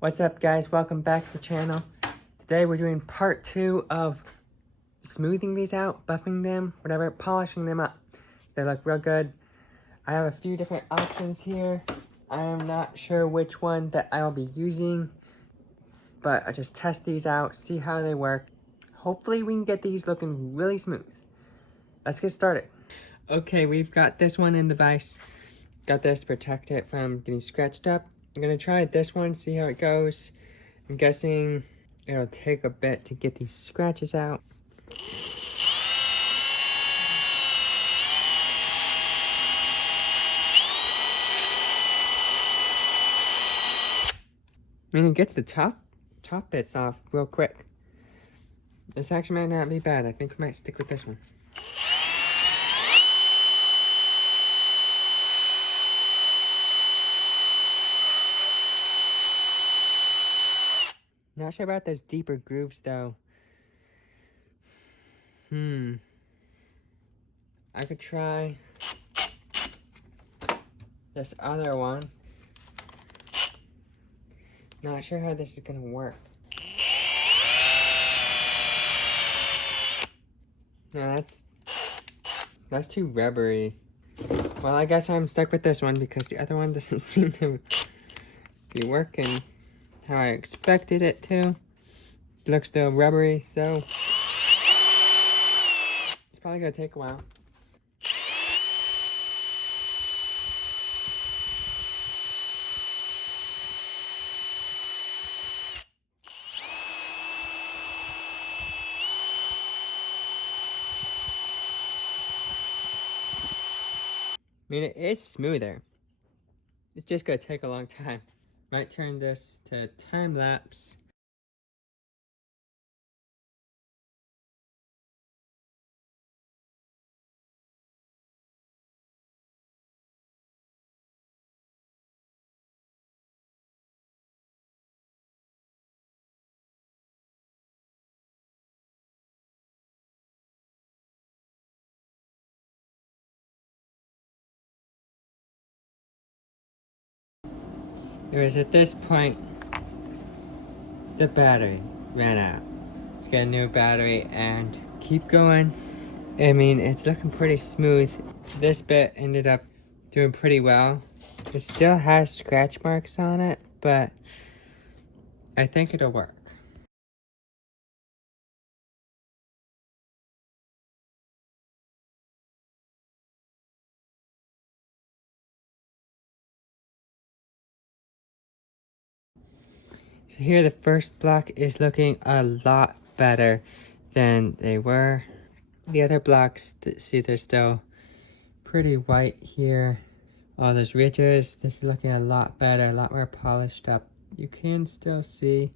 What's up, guys? Welcome back to the channel. Today we're doing part 2 of smoothing these out, buffing them, whatever, polishing them up so they look real good. I have a few different options here. I am not sure which one that I will be using, but I just test these out, see how they work. Hopefully we can get these looking really smooth. Let's get started. Okay, we've got this one in the vise. Got this to protect it from getting scratched up. I'm gonna try this one, see how it goes. I'm guessing it'll take a bit to get these scratches out. And it gets the top bits off real quick. This actually might not be bad. I think we might stick with this one. Not sure about those deeper grooves though. I could try this other one. Not sure how this is gonna work. No, that's too rubbery. Well, I guess I'm stuck with this one because the other one doesn't seem to be working how I expected it to. It looks still rubbery, so it's probably gonna take a while. I mean, it is smoother. It's just gonna take a long time. Might turn this to time lapse. It was at this point the battery ran out. Let's get a new battery and keep going. I mean, it's looking pretty smooth. This bit ended up doing pretty well. It still has scratch marks on it, but I think it'll work. So here the first block is looking a lot better than they were. The other blocks, see, they're still pretty white here. All those ridges, this is looking a lot better, a lot more polished up. You can still see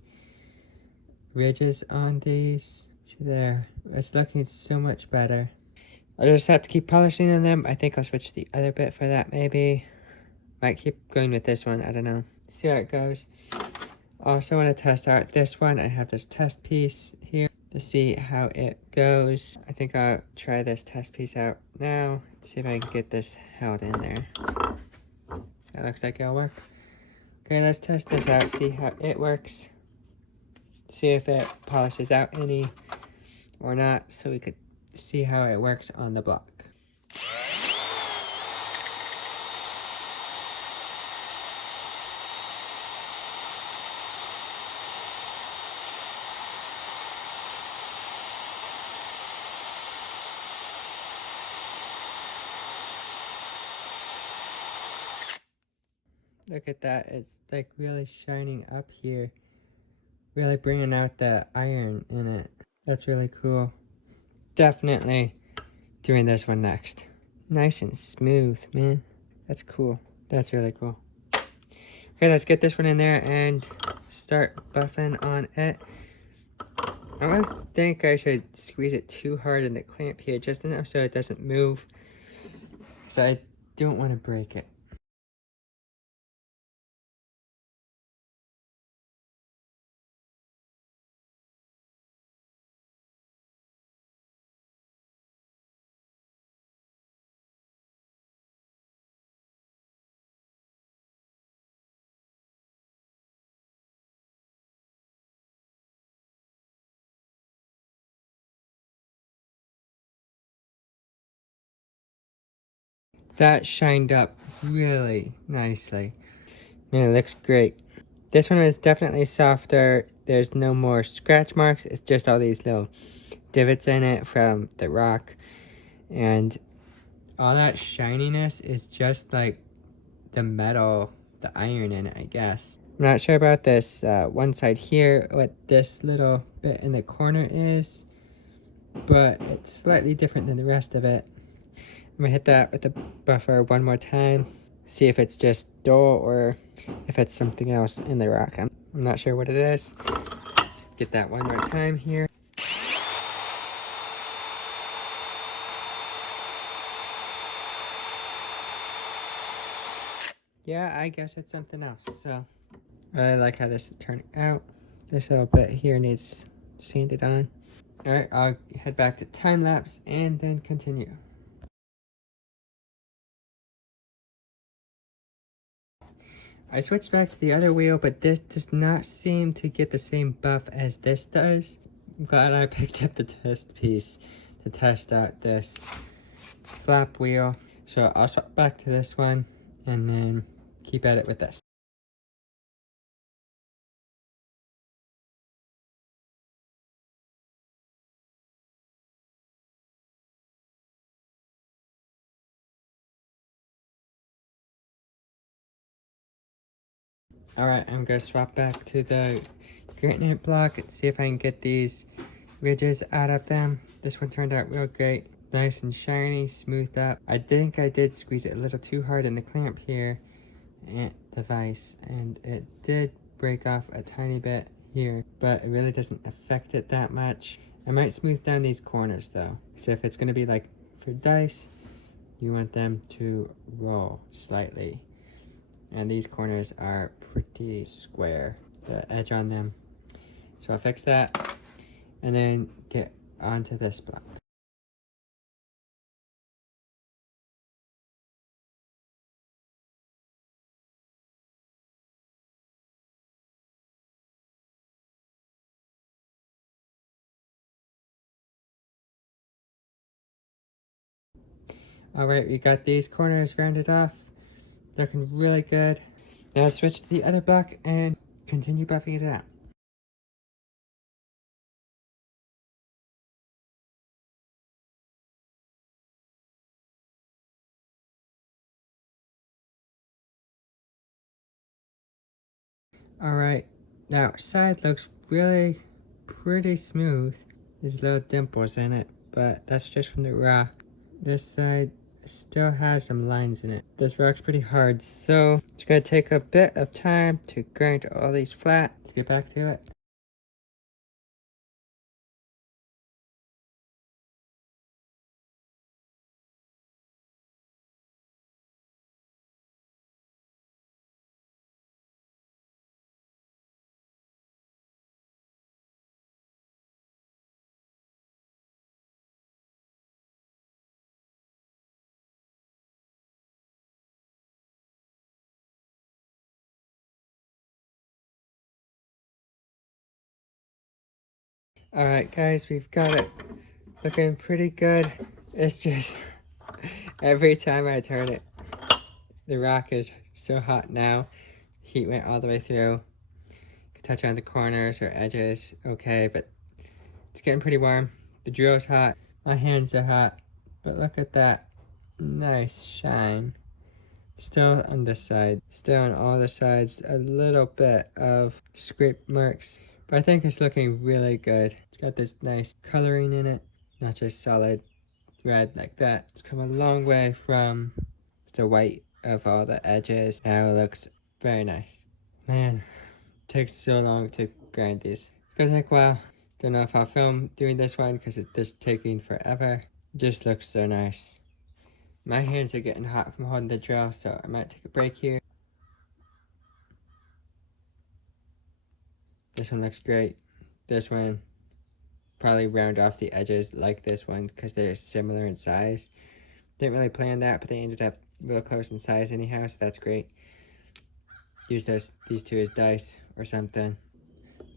ridges on these. See there, it's looking so much better. I'll just have to keep polishing on them. I think I'll switch the other bit for that maybe. Might keep going with this one, I don't know. See how it goes. Also want to test out this one. I have this test piece here to see how it goes. I think I'll try this test piece out now. See if I can get this held in there. That looks like it'll work. Okay, let's test this out, see how it works. See if it polishes out any or not, so we could see how it works on the block. Look at that, it's like really shining up here. Really bringing out the iron in it. That's really cool. Definitely doing this one next. Nice and smooth, man. That's cool. That's really cool. Okay, let's get this one in there and start buffing on it. I don't think I should squeeze it too hard in the clamp here, just enough so it doesn't move. So I don't want to break it. That shined up really nicely. Man, it looks great. This one is definitely softer. There's no more scratch marks. It's just all these little divots in it from the rock. And all that shininess is just like the metal, the iron in it, I guess. I'm not sure about this one side here, what this little bit in the corner is, but it's slightly different than the rest of it. I'm gonna hit that with the buffer one more time, see if it's just dull or if it's something else in the rock. I'm not sure what it is. Just get that one more time here. Yeah, I guess it's something else. So I really like how this is turning out. This little bit here needs sanded on. Alright, I'll head back to time lapse and then continue. I switched back to the other wheel, but this does not seem to get the same buff as this does. I'm glad I picked up the test piece to test out this flap wheel. So I'll swap back to this one and then keep at it with this. Alright, I'm gonna swap back to the granite block and see if I can get these ridges out of them. This one turned out real great. Nice and shiny, smoothed up. I think I did squeeze it a little too hard in the clamp here and the vise, and it did break off a tiny bit here, but it really doesn't affect it that much. I might smooth down these corners though. So if it's gonna be like for dice, you want them to roll slightly. And these corners are pretty square, the edge on them. So I'll fix that and then get onto this block. Alright, we got these corners rounded off. Looking really good. Now switch to the other block and continue buffing it out. Alright, now side looks really pretty smooth. There's little dimples in it, but that's just from the rock. This side still has some lines in it. This rock's pretty hard, so it's gonna take a bit of time to grind all these flat. Let's get back to it. Alright guys, we've got it looking pretty good. It's just every time I turn it, the rock is so hot now. Heat went all the way through. Could touch on the corners or edges, okay, but it's getting pretty warm. The drill's hot. My hands are hot. But look at that nice shine. Still on this side. Still on all the sides. A little bit of scrape marks. But I think it's looking really good. It's got this nice coloring in it. Not just solid red like that. It's come a long way from the white of all the edges. Now it looks very nice. Man, it takes so long to grind these. It's gonna take a while. Don't know if I'll film doing this one because it's just taking forever. It just looks so nice. My hands are getting hot from holding the drill, so I might take a break here. This one looks great. This one, probably round off the edges like this one because they're similar in size. Didn't really plan that, but they ended up real close in size anyhow, so that's great. Use these two as dice or something.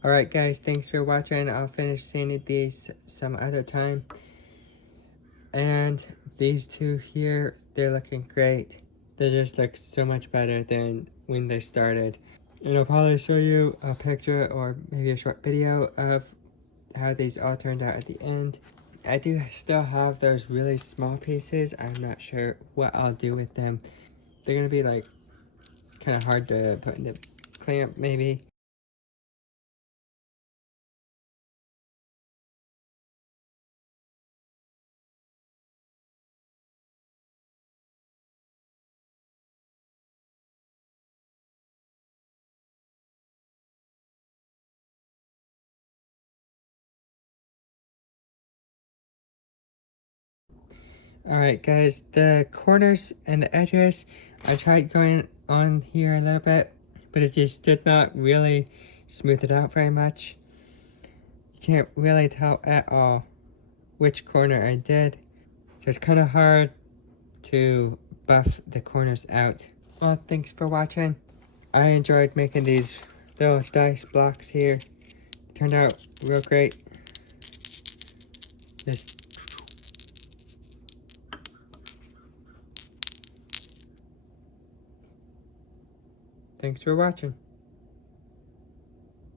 Alright guys, thanks for watching. I'll finish sanding these some other time. And these two here, they're looking great. They just look so much better than when they started. And I'll probably show you a picture or maybe a short video of how these all turned out at the end. I do still have those really small pieces. I'm not sure what I'll do with them. They're gonna be like kind of hard to put in the clamp maybe. Alright guys, the corners and the edges, I tried going on here a little bit, but it just did not really smooth it out very much. You can't really tell at all which corner I did, so it's kind of hard to buff the corners out. Well, thanks for watching. I enjoyed making these little dice blocks here. Turned out real great. Just thanks for watching.